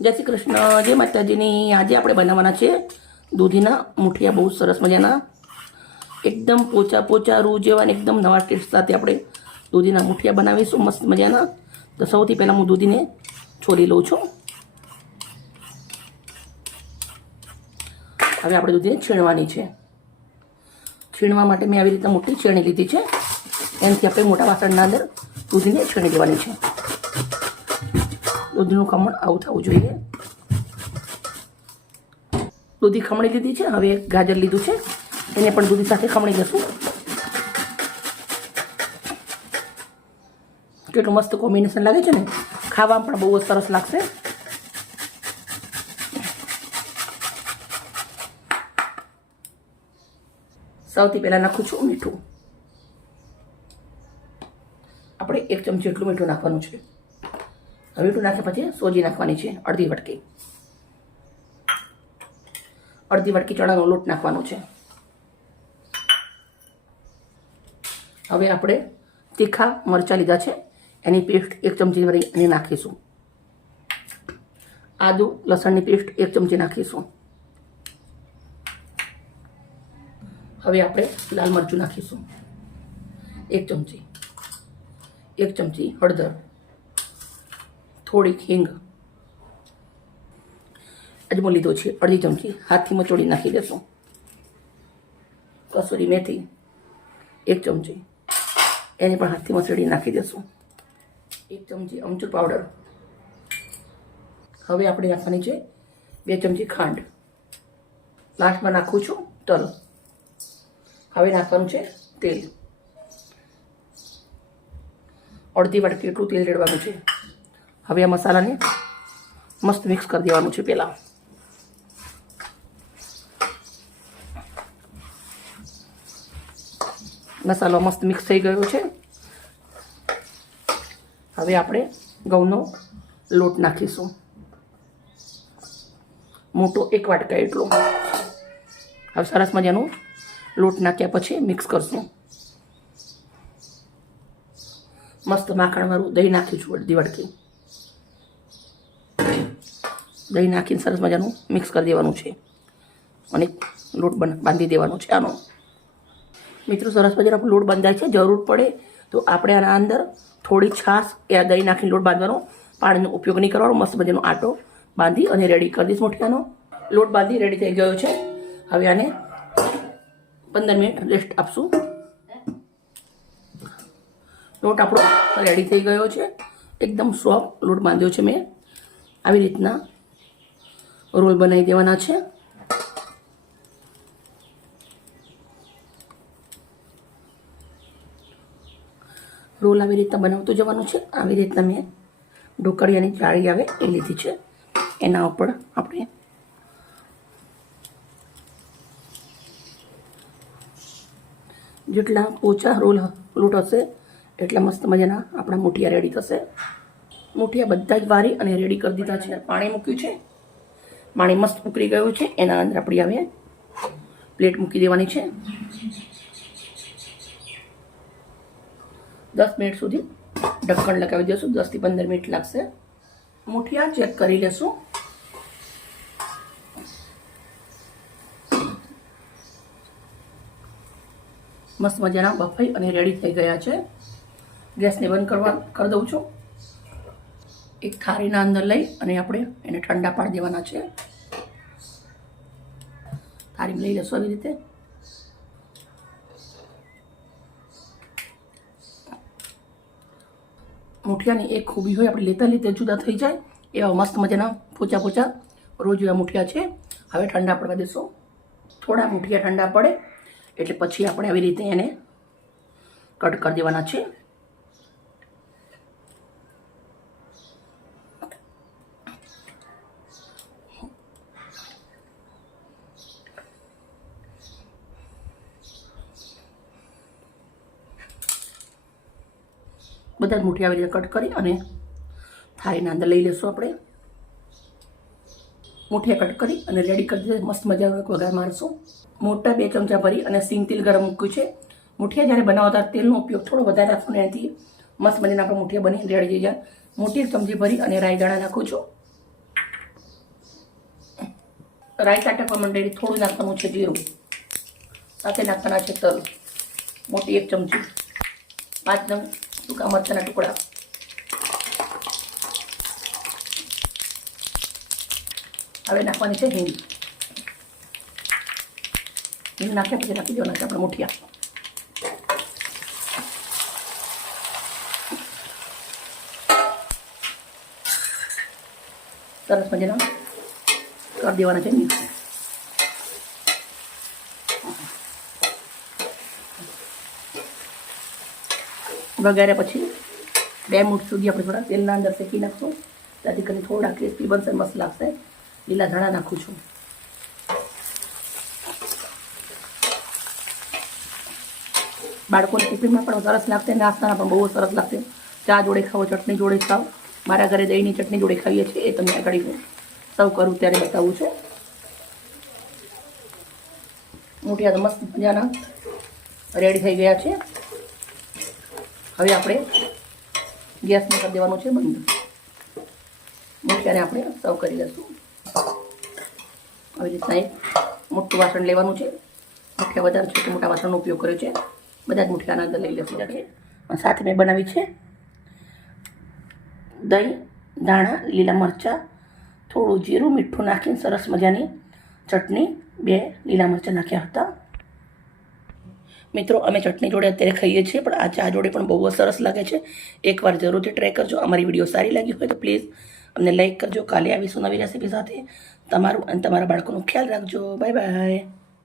જય શ્રી કૃષ્ણ, જય માતાજીની. આજે આપણે બનાવવાના છે દૂધીના મુઠિયા, બહુ સરસ મજાના. એકદમ પોચા પોચા રૂ જેવા એકદમ નવા ટેસ્ટ સાથે આપણે દૂધીના મુઠિયા બનાવીશું, મસ્ત મજાના. તો સૌથી પહેલાં હું દૂધીને છોડી લઉં છું. હવે આપણે દૂધીને છીણવાની છે. છીણવા માટે મેં આવી રીતે મોટી છીણી લીધી છે. એનાથી આપણે મોટા વાસણના અંદર દૂધીને છીણી દેવાની છે. દૂધનું ખમણ આવું થવું જોઈએ. દૂધી ખમણી લીધી છે, હવે ગાજર લીધું છે. એને પણ દૂધી સાથે ખમણી લઈશું. કેટલું મસ્ત કોમ્બિનેશન લાગે છે ને? ખાવામાં પણ બહુ જ સરસ લાગશે. સૌથી પહેલાં નાખું છું મીઠું. આપણે એક ચમચી એટલું મીઠું નાખવાનું છે. મીઠું નાખ્યા પછી સોજી નાખવાની છે, અડધી વટકી. અડધી વટકી ચણાનો લોટ નાખવાનો છે. હવે આપણે તીખા મરચાં લીધા છે, એની પેસ્ટ એક ચમચી ભરી એને નાખીશું. આદુ લસણની પેસ્ટ એક ચમચી નાખીશું. હવે આપણે લાલ મરચું નાખીશું. એક ચમચી. એક ચમચી હળદર. થોડીક હિંગ. અજમો લીધો છે, અડધી ચમચી. હાથથી મચોડી નાખી દેશું. કસૂરી મેથી, એક ચમચી. એને પણ હાથથી મચોડી નાખી દેશું. એક ચમચી અમચૂર પાવડર. હવે આપણે નાખવાની છે બે ચમચી ખાંડ. લાસ્ટમાં નાખું છું તલ. હવે નાખવાનું છે તેલ. અડધી વાટકી એટલું તેલ રેડવાનું છે. હવે આ મસાલાને મસ્ત મિક્સ કરી દેવાનું છે પહેલાં. મસાલો મસ્ત મિક્સ થઈ ગયો છે. હવે આપણે ઘઉંનો લોટ નાખીશું. મોટો એક વાટકા એટલો. હવે સરસ મજાનું લોટ નાખ્યા પછી મિક્સ કરશું. મસ્ત માખણવાળું દહીં નાખીશું અડધી વાટકી. દહીં નાખીને સરસ મજાનું મિક્સ કરી દેવાનું છે. અને લોટ બાંધી દેવાનો છે આનો. મિત્રો, સરસ મજાનો લોટ બંધાય છે. જરૂર પડે તો આપણે આના અંદર થોડી છાશ એ દહીં નાખીને લોટ બાંધવાનો, પાણીનો ઉપયોગ નહીં કરવાનો, મસ્ત મજાનો આટો બાંધી અને રેડી કરી દઈશ મોઠિયાનો લોટ બાંધી રેડી થઈ ગયો છે. હવે આને પંદર મિનિટ રેસ્ટ આપશું. લોટ આપણો રેડી થઈ ગયો છે. એકદમ સોફ્ટ લોટ બાંધ્યો છે મેં. આવી રીતના રોલ બનાવી દેવાના છે. રોલ આવી રીતના બનાવતું જવાનું છે. આવી રીતના મેં ઢોકળિયાની જાળી આવે એ લીધી છે. એના ઉપર આપણે જેટલા ઓછા રોલ લોટ હશે, એટલા મસ્ત મજાના આપણા મૂઠિયા રેડી થશે. મૂઠિયા બધા જ વારી અને રેડી કરી દીધા છે. પાણી મૂક્યું છે. પાણી મસ્ત ઉકળી ગયું છે. એના અંદર આપણી હવે પ્લેટ મૂકી દેવાની છે. દસ મિનિટ સુધી ઢક્કણ લગાવી દઈશું દસથી પંદર મિનિટ લાગશે. મુઠિયા ચેક કરી લેશું. મસ્ત મજાના બફાઈ અને રેડી થઈ ગયા છે. ગેસને બંધ કરવા કરી દઉં છું. એક ખારીના અંદર લઈ અને આપણે એને ઠંડા પાડી દેવાના છે. થાળીમાં લઈ લેશું આવી રીતે. મુઠિયાની એક ખૂબી હોય, આપણે લેતા લેતા જુદા થઈ જાય, એવા મસ્ત મજાના પોચા પોચા રોજ એવા મુઠિયા છે. હવે ઠંડા પડવા દેશો. થોડા મુઠિયા ઠંડા પડે, એટલે પછી આપણે આવી રીતે એને કટ કરી દેવાના છે. બધા જ આવી રીતે કટ કરી અને થાળીના અંદર લઈ લેશું આપણે. મુઠિયા કટ કરી અને રેડી કરી દીધા મસ્ત મજાનો વઘાર મારશું. મોટા બે ચમચા ભરી અને સિંગ તેલ ગરમ મૂક્યું છે. મુઠિયા જ્યારે બનાવતા તેલનો ઉપયોગ થોડો વધારે રાખો ને એનાથી મસ્ત મજાના આપણે મુઠિયા બની રેડી જઈ જાય. મોટી એક ચમચી ભરી અને રાઈ દાણા નાખું છું. રાયતા ટકવા માંડેલી થોડું નાખવાનું છે જીરું. સાથે નાખવાના છે તલ. મોટી એક ચમચી. પાંચ નંગ સૂકા મરચાના ટુકડા હવે નાખવાની છે હિંગ હિંગ નાખ્યા પછી નાખી દેવાના છે આપણે મુઠિયા સરસ મજાના કરી દેવાના છે મિક્સ વગાડ્યા પછી બે મિનિટ સુધી આપણે થોડા તેલના અંદર શેકી નાખશું. ત્યાંથી કરીને થોડા ક્રિસ્પી બનશે, મસ્ત લાગશે. લીલા ધાણા નાખું છું. બાળકોને ટિફિનમાં પણ સરસ લાગશે, નાસ્તાના પણ બહુ સરસ લાગશે. ચા જોડે ખાઓ, ચટણી જોડે ખાઓ. મારા ઘરે દહીંની ચટણી જોડે ખાઈએ છીએ, એ તમને આગળ હું સર્વ કરું ત્યારે બતાવું છું. મોટી તો મસ્ત મજાના રેડી થઈ ગયા છે. હવે આપણે ગેસને કરી દેવાનું છે બંધ. મૂક્યાને આપણે સર્વ કરી લઈશું. આવી રીતના એક મોટું વાસણ લેવાનું છે. મુઠ્યા વધારે છોટા મોટા વાસણનો ઉપયોગ કર્યો છે. બધા જ મુઠ્યાના અંદર લઈ લઈશું આપણે. સાથે મેં બનાવી છે દહીં, ધાણા, લીલા મરચાં, થોડું જીરું, મીઠું નાખીને સરસ મજાની ચટણી. બે લીલા મરચાં નાખ્યા હતા. મિત્રો, અમે ચટણી જોડે અત્યારે ખાઈએ છીએ, પણ આ ચા જોડે પણ બહુ સરસ લાગે છે. એકવાર જરૂરથી ટ્રાય કરજો. અમારી વીડિયો સારી લાગી હોય તો પ્લીઝ અમને લાઈક કરજો. કાલે આવીશું નવી રેસીપી સાથે. તમારું અને તમારા બાળકોનો ખ્યાલ રાખજો. Bye bye